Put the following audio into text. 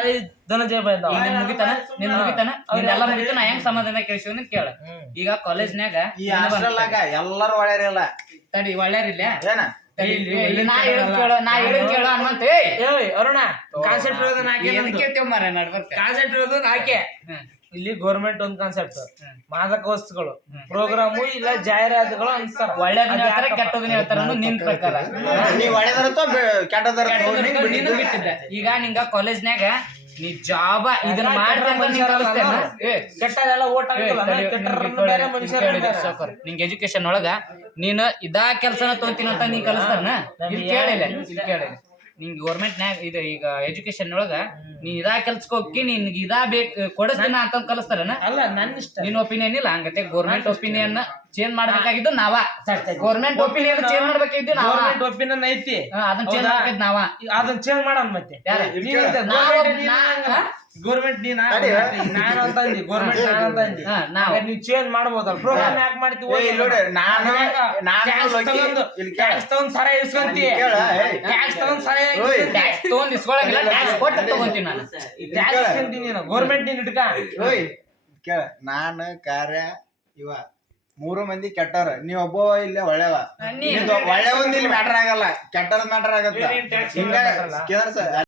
ನಾಳೆ ಧನಂಜಯ ಬಂದ ಈಗ ನಿನ್ ಮುಗಿತಾನ? ನಿನ್ ಮುಗಿತಾನ? ನಿಂದೆಲ್ಲ ಮುಗಿತು ನಾ ಹೆಂಗ್ ಸಮಾಧಾನ ಕೇಳಿಸಿವ್ ಅಂತ ಕೇಳ. ಈಗ ಕಾಲೇಜ್ನ್ಯಾಗ ಎಲ್ಲಾರು ಒಳ್ಳೆಯರಿಲ್ಲ ತಡಿ ಒಳ್ಳೆಯರಿಲ್ಲ ಏನ? ನಾ. ಹೇಳೋದ್ ಕೇಳು ನಾ ಹೇಳೋದ್ ಕೇಳು ಹನುಮಂತ. ಏಯ್ ಏಯ್ ಅರುಣ ಕಾನ್ಸೆಪ್ಟ್ ಇರೋದು ನಾಕೆ ಕೇಳ್ತೇವ್ ಮಾರ ನಡ್ಬರ್ಕ ಕಾನ್ಸೆಪ್ಟ್ ಇರೋದು ನಾಕೆ ಇಲ್ಲಿ ಗೌರ್ಮೆಂಟ್ ಒಂದ್ ಕಾನ್ಸೆಪ್ಟ್. ಮಾದಕ ವಸ್ತುಗಳು ಪ್ರೋಗ್ರಾಮ್ ಇಲ್ಲ ಜಾಹೀರಾತುಗಳು ಅನ್ಸ್ತಾರ ಒಳ್ಳೇದನ್ನ ಹೇಳ್ತಾರ ಕೆಟ್ಟದನ್ನ ಹೇಳ್ತಾರ ನಿನ್ ಪ್ರಕಾರ. ನೀವ್ ಒಳ್ಳೆದರತ್ತೋ ಕೆಟ್ಟದರ ಈಗ ನಿಂಗ ಕಾಲೇಜ್ನ್ಯಾಗ ನೀ ಜಾಬ ಇದನ್ನ ಮಾಡ್ತೇನೆ ನಿಂಗೆ ಕಲಿಸ್ತೇನ ಎಜುಕೇಶನ್ ಒಳಗ ನೀನು ಇದಾ ಕೆಲ್ಸನ ತೊಂತೀನಿ ಅಂತ ನೀ ಕಲಿಸ್ತಾರನ? ಇಲ್ಲಿ. ಕೇಳಿಲ್ಲ ಕೇಳಿಲ್ಲ. ನಿಂಗ್ ಗೌರ್ಮೆಂಟ್ ನ್ಯಾಗ ಇದು ಈಗ ಎಜುಕೇಶನ್ ಒಳಗ ನೀ ಇದಾ ಕೆಲ್ಸಕ್ಕೆ ಹೋಗಿ ನಿನ್ಗೆ ಇದಾ ಬೇಕು ಕೊಡಿಸ್ತೀನ ಅಂತ ಕಲಿಸ್ತಾರನ? ಅಲ್ಲ ನನ್ನ ಇಷ್ಟ. ನಿನ್ ಒಪಿನಿಯನ್ ಇಲ್ಲ ಹಂಗತೆ ಗೌರ್ಮೆಂಟ್ ಒಪಿನಿಯನ್ ಚೇಂಜ್ ಮಾಡ್ಬೇಕಾಗಿದ್ದು ನಾವ. ಗೌರ್ಮೆಂಟ್ ಒಪಿನಿಯನ್ ಚೇಂಜ್ ಮಾಡ್ಬೇಕಾಗಿದ್ದು ನಾವ. ಗೌರ್ಮೆಂಟ್ ಒಪಿನಿಯನ್ ಐತಿ. ಅದನ್ನ ಚೇಂಜ್ ಹೌದಾ? ನಾವ. ಅದನ್ನ ಚೇಂಜ್ ಮಾಡೋಣ ಮತ್ತೆ. ಗೌರ್ಮೆಂಟ್ ನೀನ್. ನಾನು. ಅಂತ ಅಂದಿ. ಗೌರ್ಮೆಂಟ್ ನಾನು ಅಂತ ಅಂದಿ. ನಾವು. ನೀವು ಚೇಂಜ್ ಮಾಡ್ಬೋದಲ್ಲ. ಪ್ರೋಗ್ರಾಮ್ ಯಾಕೆ ಮಾಡ್ತೀವಿ ನೋಡಿ, ನಾನು- ನಾನು ಟ್ಯಾಕ್ಸ್ ತಗೊಂಡು ಸರ ಇಸ್ಕೊಂತಿ. ಟ್ಯಾಕ್ಸ್ ತಗೊಂಡ್ ಸರ. ಟ್ಯಾಕ್ಸ್ ತಗೊಂಡ್ ಇಸ್ಕೊಳಂಗಿಲ್ಲ ಟ್ಯಾಕ್ಸ್ ಕೊಟ್ಟು ತಗೊಂತೀನಿ ನಾನು. ಟ್ಯಾಕ್ಸ್ ತಿಂತೀನಿ ನೀನು. ಗೌರ್ಮೆಂಟ್ ನೀನ್ ಇಟ್ಕ. ಓಯ್ ಕೇಳ. ನಾನು ಕಾರ್ಯ ಇವ. ಮೂರು ಮಂದಿ ಕೆಟ್ಟವ್ರ. ನೀವ್ ಒಬ್ಬ ಇಲ್ಲೇ ಒಳ್ಳೆವ. ಒಳ್ಳೆ ಒಂದ್ ಇಲ್ಲಿ ಮ್ಯಾಟರ್ ಆಗಲ್ಲ. ಕೆಟ್ಟದ್ ಮ್ಯಾಟರ್ ಆಗತ್ತ. ಹಿಂಗ? ಕೇಳ್ಸ.